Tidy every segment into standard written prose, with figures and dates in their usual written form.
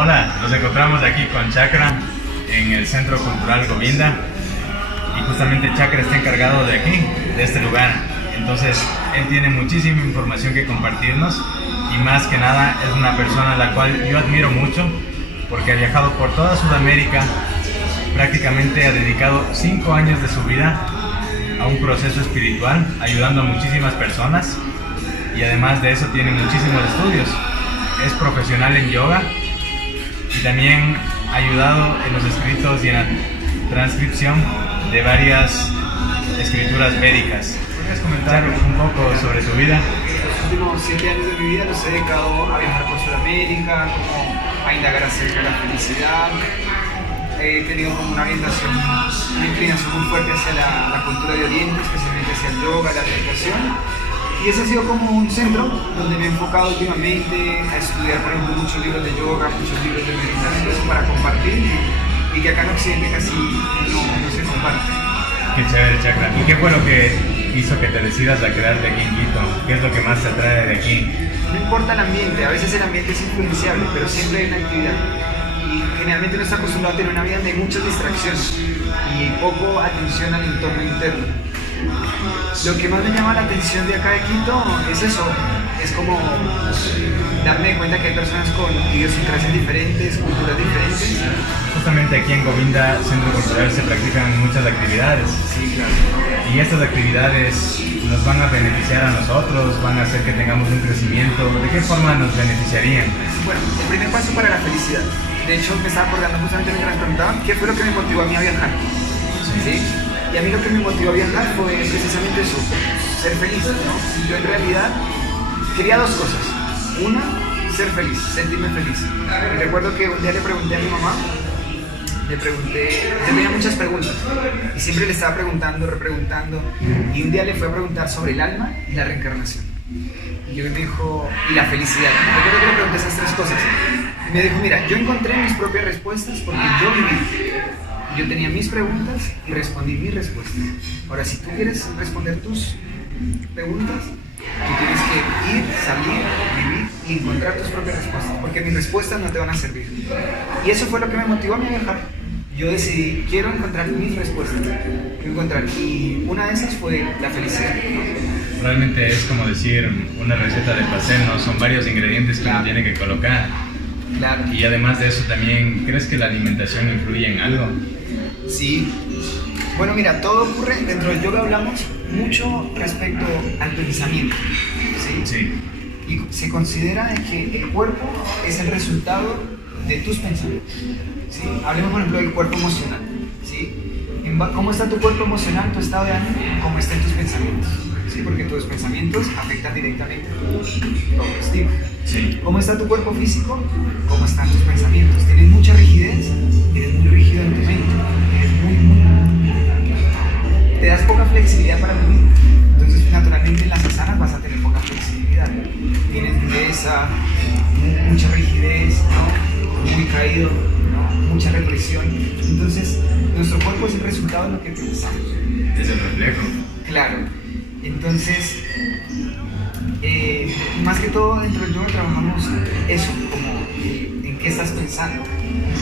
Hola, nos encontramos aquí con Chakra en el Centro Cultural Govinda y justamente Chakra está encargado de aquí, de este lugar. Entonces, él tiene muchísima información que compartirnos y más que nada es una persona a la cual yo admiro mucho porque ha viajado por toda Sudamérica, prácticamente ha dedicado 5 años de su vida a un proceso espiritual, ayudando a muchísimas personas y además de eso tiene muchísimos estudios. Es profesional en yoga y también ha ayudado en los escritos y en la transcripción de varias escrituras védicas. ¿Podrías comentar un poco sobre tu vida? Los últimos 7 años de mi vida los he dedicado a viajar por Sudamérica, como a indagar acerca de la felicidad. He tenido como una orientación, una inclinación muy fuerte hacia la cultura de Oriente, especialmente hacia el yoga, la meditación. Y ese ha sido como un centro donde me he enfocado últimamente a estudiar, por ejemplo, muchos libros de yoga, muchos libros de meditación para compartir y que acá en Occidente casi no se comparte. Qué chévere, Chakra. ¿Y qué fue lo que hizo que te decidas a quedarte aquí en Quito? ¿Qué es lo que más te atrae de aquí? No importa el ambiente, a veces el ambiente es influenciable, pero siempre hay una actividad. Y generalmente uno está acostumbrado a tener una vida de muchas distracciones y poco atención al entorno interno. Lo que más me llama la atención de acá de Quito es eso, es como darme cuenta que hay personas con idiosincrasias diferentes, culturas diferentes. Justamente aquí en Govinda, Centro Cultural, se practican muchas actividades. Sí, claro. Y estas actividades nos van a beneficiar a nosotros, van a hacer que tengamos un crecimiento. ¿De qué forma nos beneficiarían? Bueno, el primer paso para la felicidad. De hecho, me estaba acordando justamente mientras preguntaban qué fue lo que me motivó a mí a viajar. ¿Sí? Y a mí lo que me motivó a viajar fue precisamente eso, ser feliz, ¿no? Yo en realidad quería 2 cosas. Una, ser feliz, sentirme feliz. Y recuerdo que un día le pregunté a mi mamá, tenía muchas preguntas y siempre le estaba preguntando, repreguntando, y un día le fue a preguntar sobre el alma y la reencarnación. Y yo me dijo, y la felicidad. Recuerdo que le pregunté esas 3 cosas. Y me dijo, mira, yo encontré mis propias respuestas porque yo viví. Yo tenía mis preguntas y respondí mis respuestas. Ahora, si tú quieres responder tus preguntas, tú tienes que ir, salir, vivir y encontrar tus propias respuestas, porque mis respuestas no te van a servir. Y eso fue lo que me motivó a mí a viajar. Yo decidí, quiero encontrar mis respuestas. Y una de esas fue la felicidad, ¿no? Realmente es como decir una receta de pastel, ¿no? Son varios ingredientes que uno tiene que colocar. Claro. Y además de eso también, ¿crees que la alimentación influye en algo? Sí. Bueno, mira, todo ocurre, dentro del yoga hablamos mucho respecto al pensamiento. Sí. Y se considera de que el cuerpo es el resultado de tus pensamientos. ¿Sí? Hablemos, por ejemplo, del cuerpo emocional. ¿Sí? ¿Cómo está tu cuerpo emocional, tu estado de ánimo? ¿Cómo están tus pensamientos? ¿Sí? Porque tus pensamientos afectan directamente tu autoestima. Sí. ¿Cómo está tu cuerpo físico? ¿Cómo están tus pensamientos? ¿Tienes mucha rigidez? ¿Eres muy rígido en tu mente? ¿Eres muy... ¿Te das poca flexibilidad para vivir? Entonces, naturalmente, en las asanas vas a tener poca flexibilidad. Tienes dureza, mucha rigidez, ¿no? Muy caído, ¿no? Mucha represión. Entonces, nuestro cuerpo es el resultado de lo que pensamos. Es el reflejo. Claro. Entonces, más que todo dentro del yoga trabajamos eso, como en qué estás pensando,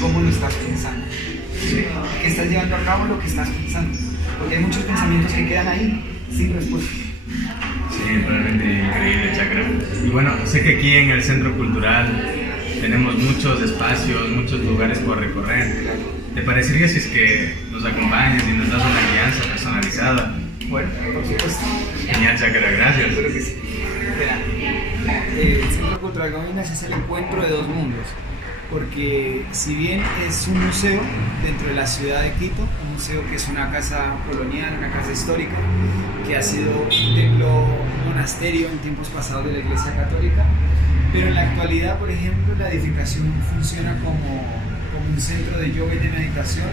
cómo lo estás pensando, Sí. qué estás llevando a cabo lo que estás pensando, porque hay muchos pensamientos que quedan ahí sin respuesta. Sí, realmente increíble, Chakra. Y bueno, sé que aquí en el Centro Cultural tenemos muchos espacios, muchos lugares por recorrer. ¿Te parecería si es que nos acompañas y nos das una guianza personalizada? Bueno, por supuesto. Genial, Chakra, gracias. Espero que sí. Mira, el Centro Cultural Govinda es el encuentro de 2 mundos, porque si bien es un museo dentro de la ciudad de Quito, un museo que es una casa colonial, una casa histórica, que ha sido un templo, un monasterio en tiempos pasados de la Iglesia Católica, pero en la actualidad, por ejemplo, la edificación funciona como un centro de yoga y de meditación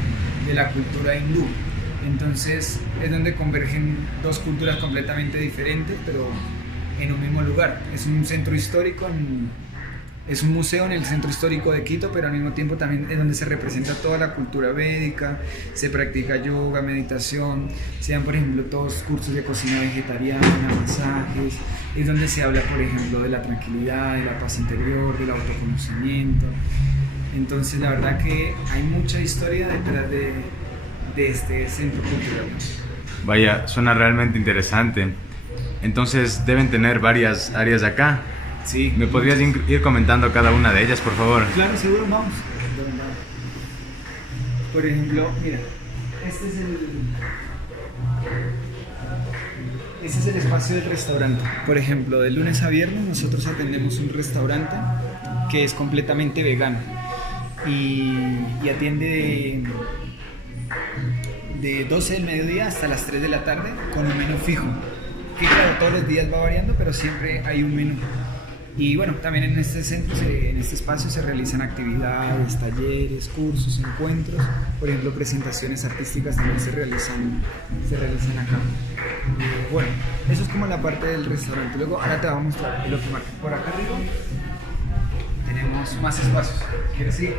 de la cultura hindú. Entonces es donde convergen 2 culturas completamente diferentes, pero en un mismo lugar. Es un centro histórico, es un museo en el centro histórico de Quito, pero al mismo tiempo también es donde se representa toda la cultura védica, se practica yoga, meditación, se dan, por ejemplo, todos cursos de cocina vegetariana, masajes, es donde se habla, por ejemplo, de la tranquilidad, de la paz interior, del autoconocimiento. Entonces la verdad que hay mucha historia detrás de este centro cultural. Vaya, suena realmente interesante. Entonces deben tener varias áreas acá. Sí. ¿Me podrías ir comentando cada una de ellas, por favor? Claro, seguro, vamos. Por ejemplo, mira, este es el espacio del restaurante. Por ejemplo, de lunes a viernes nosotros atendemos un restaurante que es completamente vegano y atiende de 12 del mediodía hasta las 3 de la tarde con un menú fijo. Que claro, todos los días va variando, pero siempre hay un menú. Y bueno, también en este centro, en este espacio se realizan actividades, talleres, cursos, encuentros. Por ejemplo, presentaciones artísticas también se realizan acá. Bueno, eso es como la parte del restaurante. Luego ahora te voy a mostrar el otro marco. Por acá arriba tenemos más espacios. ¿Quieres ir?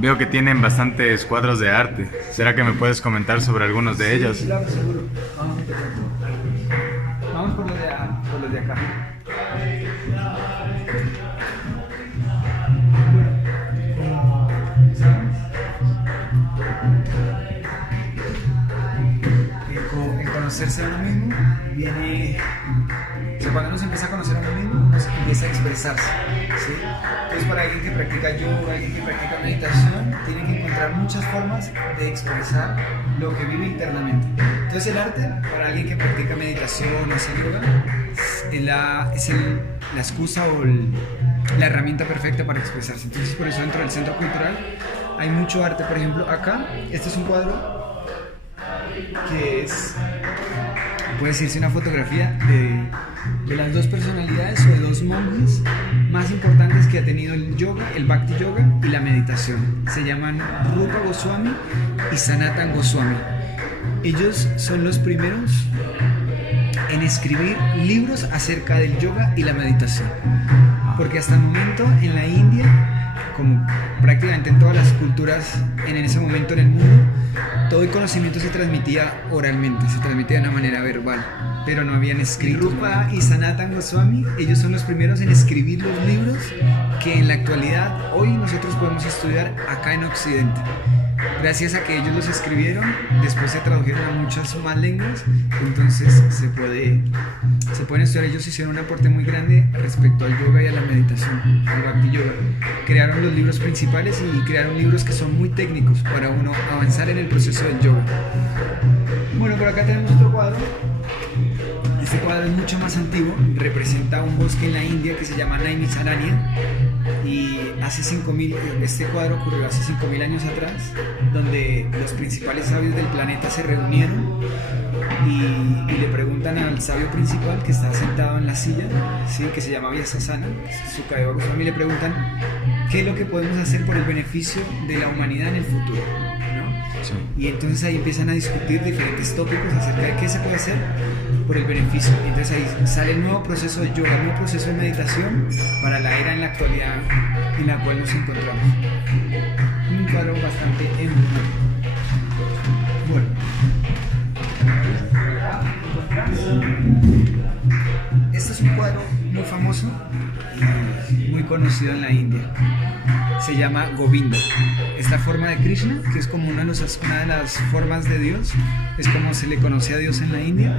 Veo que tienen bastantes cuadros de arte. ¿Será que me puedes comentar sobre algunos de ellos? Claro, seguro. Vamos por los de acá. El conocerse a uno mismo viene... O sea, cuando uno se empieza a conocer a uno mismo, uno se empieza a expresarse, ¿sí? Entonces, para alguien que practica yoga, alguien que practica meditación, tiene que encontrar muchas formas de expresar lo que vive internamente. Entonces, el arte, para alguien que practica meditación o hace yoga, es la excusa o la herramienta perfecta para expresarse. Entonces, por eso dentro del centro cultural hay mucho arte. Por ejemplo, acá, este es un cuadro que puede decirse una fotografía de las dos personalidades o de dos monjes más importantes que ha tenido el yoga, el Bhakti Yoga y la meditación. Se llaman Rupa Goswami y Sanatan Goswami. Ellos son los primeros en escribir libros acerca del yoga y la meditación. Porque hasta el momento en la India, como prácticamente en todas las culturas en ese momento en el mundo, todo el conocimiento se transmitía oralmente, se transmitía de una manera verbal, pero no habían escrito. Rupa y Sanatan Goswami, ellos son los primeros en escribir los libros que en la actualidad hoy nosotros podemos estudiar acá en Occidente. Gracias a que ellos los escribieron, después se tradujeron a muchas más lenguas, entonces se pueden estudiar. Ellos hicieron un aporte muy grande respecto al yoga y a la meditación, al Bhakti Yoga. Crearon los libros principales y crearon libros que son muy técnicos para uno avanzar en el proceso del yoga. Bueno, por acá tenemos otro cuadro. Este cuadro es mucho más antiguo, representa un bosque en la India que se llama Naimisaranya y este cuadro ocurrió hace 5.000 años atrás, donde los principales sabios del planeta se reunieron y le preguntan al sabio principal que está sentado en la silla, ¿sí? Que se llama Vyasasana, Sukadeva Goswami, le preguntan qué es lo que podemos hacer por el beneficio de la humanidad en el futuro, ¿no? Sí. Y entonces ahí empiezan a discutir diferentes tópicos acerca de qué se puede hacer por el beneficio. Entonces ahí sale el nuevo proceso de yoga, el nuevo proceso de meditación para la era en la actualidad en la cual nos encontramos. Un cuadro bastante emblemático. Bueno, este es un cuadro muy famoso y muy conocido en la India. Se llama Govinda. Esta forma de Krishna, que es como una de las formas de Dios, es como se le conoce a Dios en la India.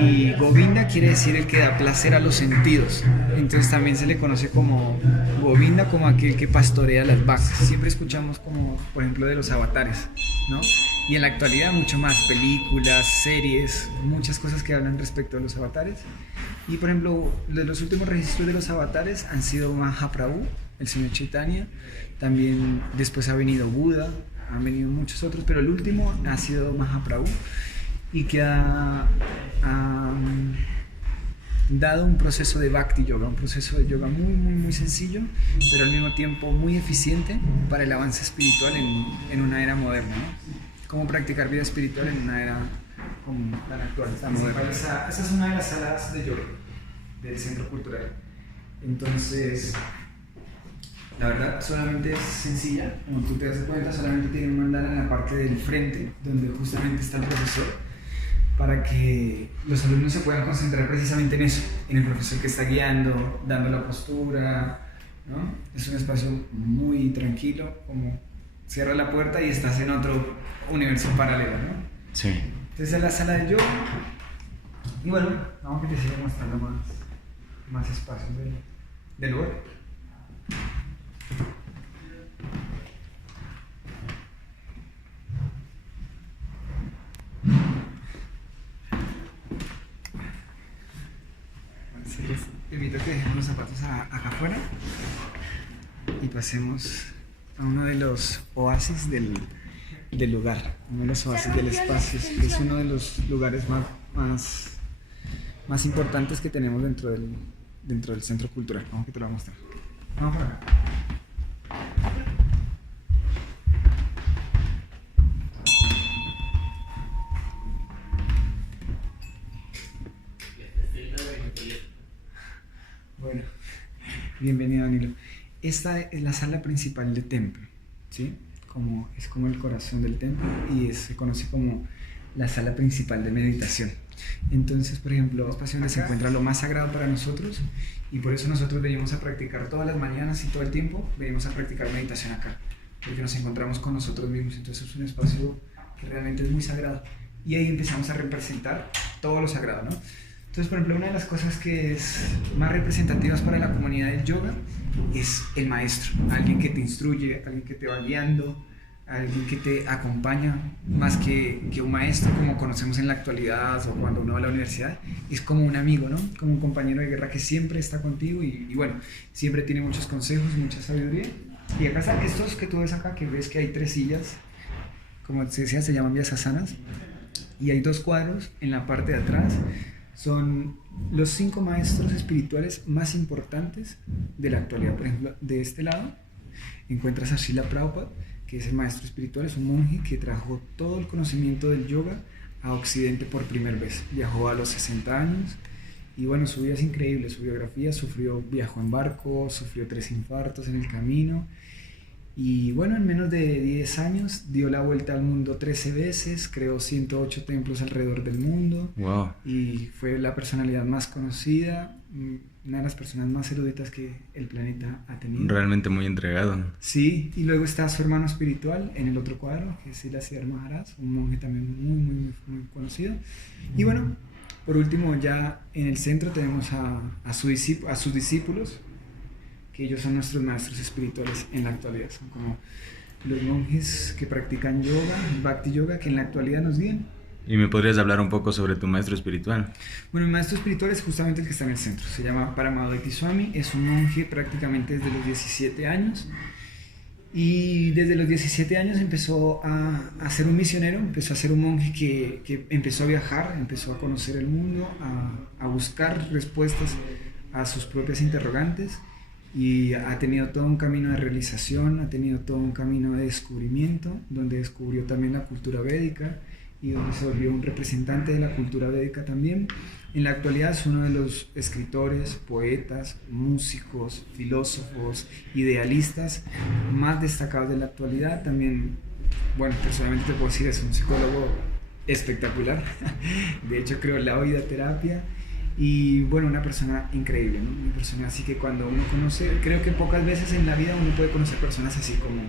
Y Govinda quiere decir el que da placer a los sentidos. Entonces también se le conoce como Govinda, como aquel que pastorea las vacas. Siempre escuchamos como, por ejemplo, de los avatares, ¿no? Y en la actualidad mucho más, películas, series, muchas cosas que hablan respecto a los avatares. Y por ejemplo, los últimos registros de los avatares han sido Mahaprabhu, el señor Chaitanya, también después ha venido Buda, han venido muchos otros, pero el último ha sido Mahaprabhu y que ha dado un proceso de Bhakti Yoga, un proceso de yoga muy, muy, muy sencillo, pero al mismo tiempo muy eficiente para el avance espiritual en una era moderna, ¿no? Cómo practicar vida espiritual en una era como tan actual, tan moderna. Esa es una de las salas de yoga del centro cultural. Entonces, la verdad solamente es sencilla, como tú te das cuenta, solamente tiene un mandala en la parte del frente donde justamente está el profesor, para que los alumnos se puedan concentrar precisamente en eso, en el profesor que está guiando, dando la postura, ¿no? Es un espacio muy tranquilo, como cierras la puerta y estás en otro universo paralelo, ¿no? Sí. Entonces es la sala de yoga. Y bueno, vamos a que te siga mostrando más espacios del lugar. Te invito a que dejemos los zapatos acá afuera y pasemos a uno de los oasis del lugar, uno de los oasis del espacio, que es uno de los lugares más importantes que tenemos dentro del centro cultural. Vamos que te lo voy a mostrar. Vamos por acá. Bueno, bienvenido, Danilo. Esta es la sala principal del templo, ¿sí? Es como el corazón del templo y se conoce como la sala principal de meditación. Entonces, por ejemplo, es un espacio donde se encuentra lo más sagrado para nosotros y por eso nosotros venimos a practicar todas las mañanas y todo el tiempo, venimos a practicar meditación acá, porque nos encontramos con nosotros mismos. Entonces es un espacio que realmente es muy sagrado y ahí empezamos a representar todo lo sagrado, ¿no? Entonces, por ejemplo, una de las cosas que es más representativas para la comunidad del yoga es el maestro, alguien que te instruye, alguien que te va guiando, alguien que te acompaña, más que un maestro como conocemos en la actualidad o cuando uno va a la universidad, es como un amigo, ¿no? Como un compañero de guerra que siempre está contigo y bueno, siempre tiene muchos consejos, mucha sabiduría. Y acá están estos que tú ves acá, que ves que hay 3 sillas, como se decía, se llaman vyasasanas, y hay 2 cuadros en la parte de atrás. Son los 5 maestros espirituales más importantes de la actualidad. Por ejemplo, de este lado encuentras a Srila Prabhupada, que es el maestro espiritual, es un monje que trajo todo el conocimiento del yoga a Occidente por primera vez. Viajó a los 60 años y bueno, su vida es increíble, su biografía, viajó en barco, sufrió 3 infartos en el camino y bueno, en menos de 10 años dio la vuelta al mundo 13 veces, creó 108 templos alrededor del mundo. Wow. Y fue la personalidad más conocida, una de las personas más eruditas que el planeta ha tenido. Realmente muy entregado. Sí, y luego está su hermano espiritual en el otro cuadro, que es Siddhar Maharaj, un monje también muy conocido. Y bueno, por último, ya en el centro tenemos a sus discípulos, que ellos son nuestros maestros espirituales en la actualidad. Son como los monjes que practican yoga, bhakti yoga, que en la actualidad nos guían. ¿Y me podrías hablar un poco sobre tu maestro espiritual? Bueno, mi maestro espiritual es justamente el que está en el centro. Se llama Paramadvaiti Swami, es un monje prácticamente desde los 17 años. Y desde los 17 años empezó a ser un misionero, empezó a ser un monje que empezó a viajar, empezó a conocer el mundo, a buscar respuestas a sus propias interrogantes. Y ha tenido todo un camino de realización, ha tenido todo un camino de descubrimiento, donde descubrió también la cultura védica y donde se volvió un representante de la cultura védica también. En la actualidad es uno de los escritores, poetas, músicos, filósofos, idealistas más destacados de la actualidad. También, bueno, personalmente te puedo decir, es un psicólogo espectacular. De hecho, creó la Oida terapia. Y bueno, una persona increíble, ¿no? Una persona así que cuando uno conoce, creo que pocas veces en la vida uno puede conocer personas así como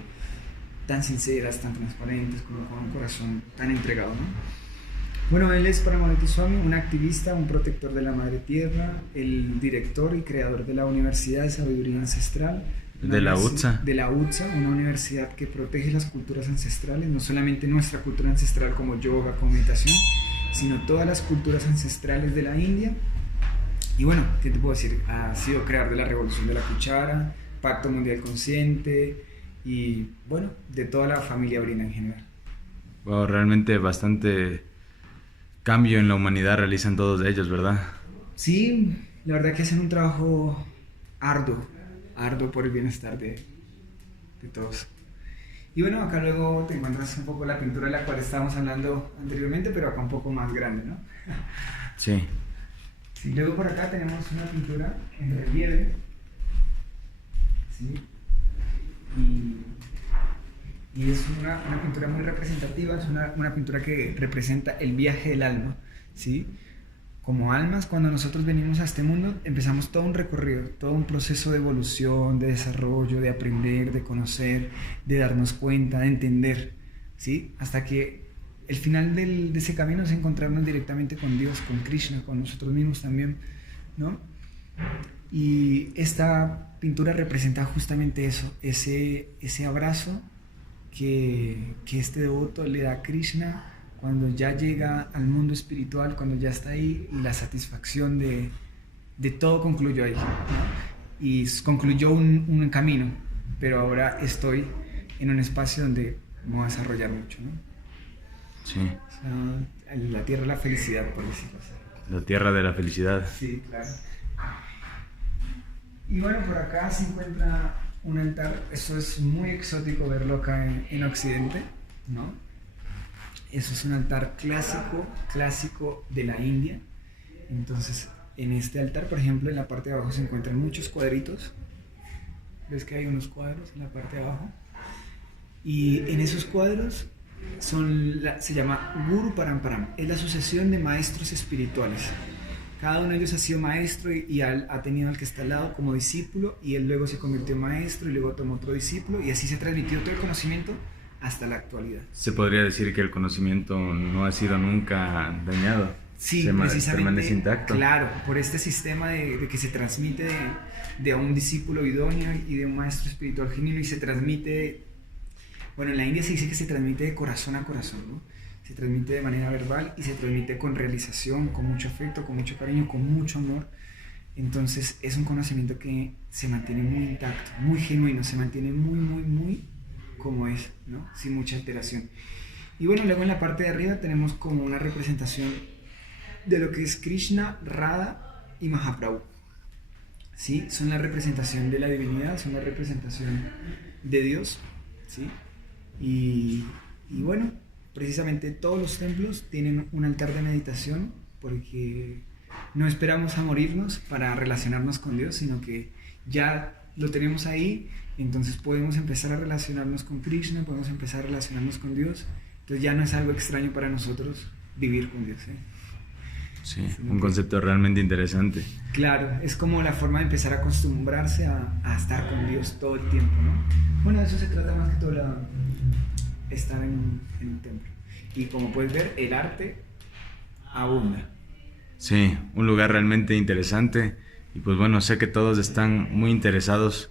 tan sinceras, tan transparentes, como con un corazón tan entregado, ¿no? Bueno, él es Paramadvaiti Swami, un activista, un protector de la Madre Tierra, el director y creador de la Universidad de Sabiduría Ancestral. De la UTSA. De la UTSA, una universidad que protege las culturas ancestrales, no solamente nuestra cultura ancestral como yoga, como meditación, sino todas las culturas ancestrales de la India. Y bueno, ¿qué te puedo decir? Ha sido creador de la Revolución de la Cuchara, Pacto Mundial Consciente y bueno, de toda la familia Brina en general. Wow, realmente bastante cambio en la humanidad realizan todos ellos, ¿verdad? Sí, la verdad que hacen un trabajo arduo por el bienestar de todos. Y bueno, acá luego te encuentras un poco la pintura de la cual estábamos hablando anteriormente, pero acá un poco más grande, ¿no? Sí. Sí, luego por acá tenemos una pintura en relieve, ¿sí? Y es una pintura muy representativa, es una pintura que representa el viaje del alma, ¿sí? como almas, cuando nosotros venimos a este mundo, empezamos todo un recorrido, todo un proceso de evolución, de desarrollo, de aprender, de conocer, de darnos cuenta, de entender, ¿sí? Hasta que el final de ese camino es encontrarnos directamente con Dios, con Krishna, con nosotros mismos también, ¿no? Y esta pintura representa justamente eso, ese abrazo que este devoto le da a Krishna cuando ya llega al mundo espiritual, cuando ya está ahí, y la satisfacción de todo concluyó ahí, ¿no? Y concluyó un camino, pero ahora estoy en un espacio donde me voy a desarrollar mucho, ¿no? Sí. O sea, la tierra de la felicidad, por decirlo así. La tierra de la felicidad. Sí, claro. Y bueno, por acá se encuentra un altar. Eso es muy exótico verlo acá en Occidente, ¿no? Eso es un altar clásico de la India. Entonces, en este altar, por ejemplo, en la parte de abajo se encuentran muchos cuadritos. ¿Ves que hay unos cuadros en la parte de abajo? Y en esos cuadros se llama Guru Paramparam. Es la sucesión de maestros espirituales. Cada uno de ellos ha sido maestro y ha tenido al que está al lado como discípulo, y él luego se convirtió en maestro y luego tomó otro discípulo, y así se transmitió todo el conocimiento hasta la actualidad. Se podría decir que el conocimiento no ha sido nunca dañado. Sí, precisamente, permanece intacto. Claro, por este sistema de que se transmite de un discípulo idóneo y de un maestro espiritual genuino, y se transmite, bueno, en la India se dice que se transmite de corazón a corazón, ¿no? Se transmite de manera verbal y se transmite con realización, con mucho afecto, con mucho cariño, con mucho amor. Entonces es un conocimiento que se mantiene muy intacto, muy genuino, se mantiene muy como es, ¿no? Sin mucha alteración. Y bueno, luego en la parte de arriba tenemos como una representación de lo que es Krishna, Radha y Mahaprabhu. ¿Sí? Son la representación de la divinidad, son la representación de Dios, ¿sí? Y bueno, precisamente todos los templos tienen un altar de meditación, porque no esperamos a morirnos para relacionarnos con Dios, sino que ya lo tenemos ahí. Entonces podemos empezar a relacionarnos con Krishna, podemos empezar a relacionarnos con Dios. Entonces ya no es algo extraño para nosotros vivir con Dios, ¿eh? Sí, un concepto realmente interesante. Claro, es como la forma de empezar a acostumbrarse a estar con Dios todo el tiempo, ¿no? Bueno, de eso se trata más que todo, estar en un templo. Y como puedes ver, el arte abunda. Sí, un lugar realmente interesante. Y pues bueno, sé que todos están muy interesados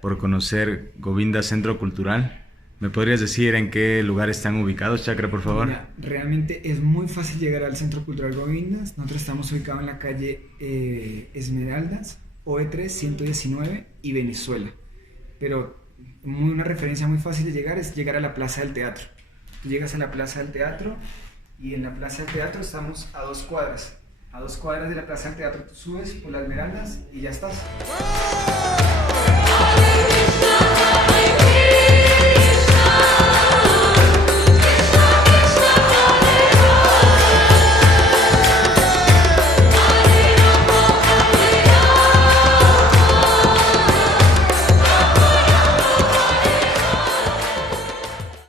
por conocer Govinda Centro Cultural. ¿Me podrías decir en qué lugar están ubicados, Chakra, por favor? Mira, realmente es muy fácil llegar al Centro Cultural Govindas. Nosotros estamos ubicados en la calle Esmeraldas, OE3 119 y Venezuela. Pero una referencia muy fácil de llegar es llegar a la Plaza del Teatro. Tú llegas a la Plaza del Teatro, y en la Plaza del Teatro estamos a 2 cuadras. A 2 cuadras de la Plaza del Teatro tú subes por las Esmeraldas y ya estás.